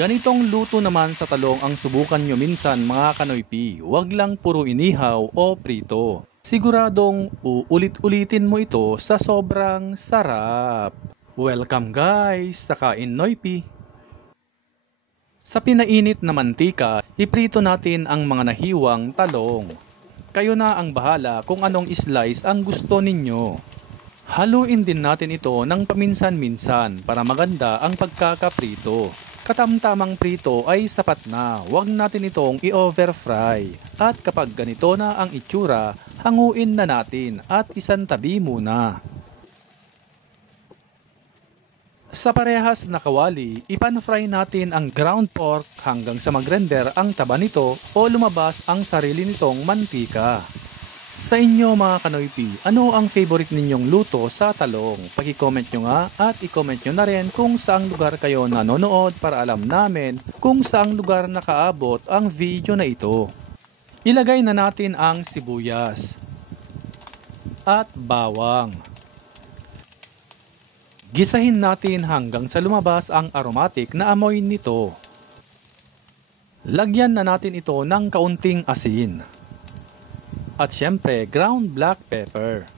Ganitong luto naman sa talong ang subukan nyo minsan mga kanoypi, huwag lang puro inihaw o prito. Siguradong uulit-ulitin mo ito sa sobrang sarap. Welcome guys sa Kain Noypi! Sa pinainit na mantika, iprito natin ang mga nahiwang talong. Kayo na ang bahala kung anong slice ang gusto ninyo. Haluin din natin ito ng paminsan-minsan para maganda ang pagkakaprito. Katamtamang prito ay sapat na, huwag natin itong i-over fry. At kapag ganito na ang itsura, hanguin na natin at isantabi muna. Sa parehas na kawali, ipan-fry natin ang ground pork hanggang sa mag-render ang taba nito o lumabas ang sarili nitong mantika. Sa inyo mga kanoypi, ano ang favorite ninyong luto sa talong? Paki-comment nyo nga at i-comment nyo na rin kung saang lugar kayo nanonood para alam namin kung saang lugar nakaabot ang video na ito. Ilagay na natin ang sibuyas at bawang. Gisahin natin hanggang sa lumabas ang aromatic na amoy nito. Lagyan na natin ito ng kaunting asin. At syempre, ground black pepper.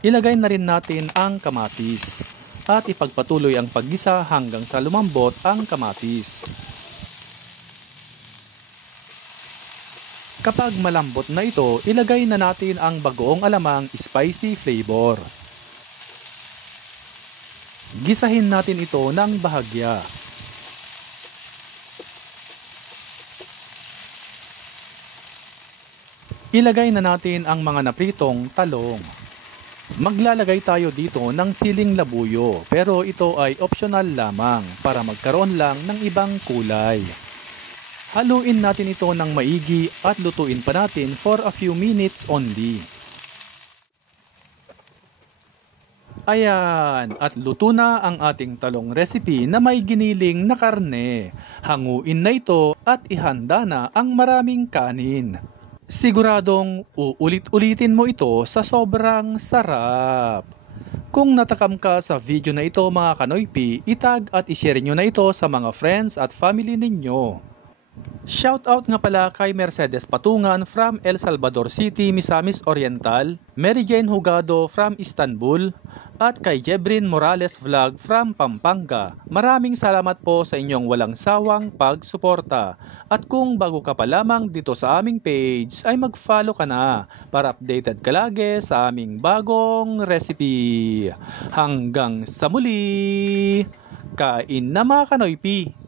Ilagay na rin natin ang kamatis. At ipagpatuloy ang paggisa hanggang sa lumambot ang kamatis. Kapag malambot na ito, ilagay na natin ang bagoong alamang spicy flavor. Gisahin natin ito ng bahagya. Ilagay na natin ang mga napritong talong. Maglalagay tayo dito ng siling labuyo pero ito ay optional lamang para magkaroon lang ng ibang kulay. Haluin natin ito ng maigi at lutuin pa natin for a few minutes only. Ayan, at luto na ang ating talong recipe na may giniling na karne. Hanguin na ito at ihanda na ang maraming kanin. Siguradong uulit-ulitin mo ito sa sobrang sarap. Kung natakam ka sa video na ito mga kanoypi, itag at ishare nyo na ito sa mga friends at family ninyo. Shoutout nga pala kay Mercedes Patungan from El Salvador City, Misamis Oriental, Mary Jane Hugado from Istanbul, at kay Jebrin Morales Vlog from Pampanga. Maraming salamat po sa inyong walang sawang pagsuporta. At kung bago ka pa lamang dito sa aming page, ay mag-follow ka na para updated ka lagi sa aming bagong recipe. Hanggang sa muli, kain na mga kanoypi!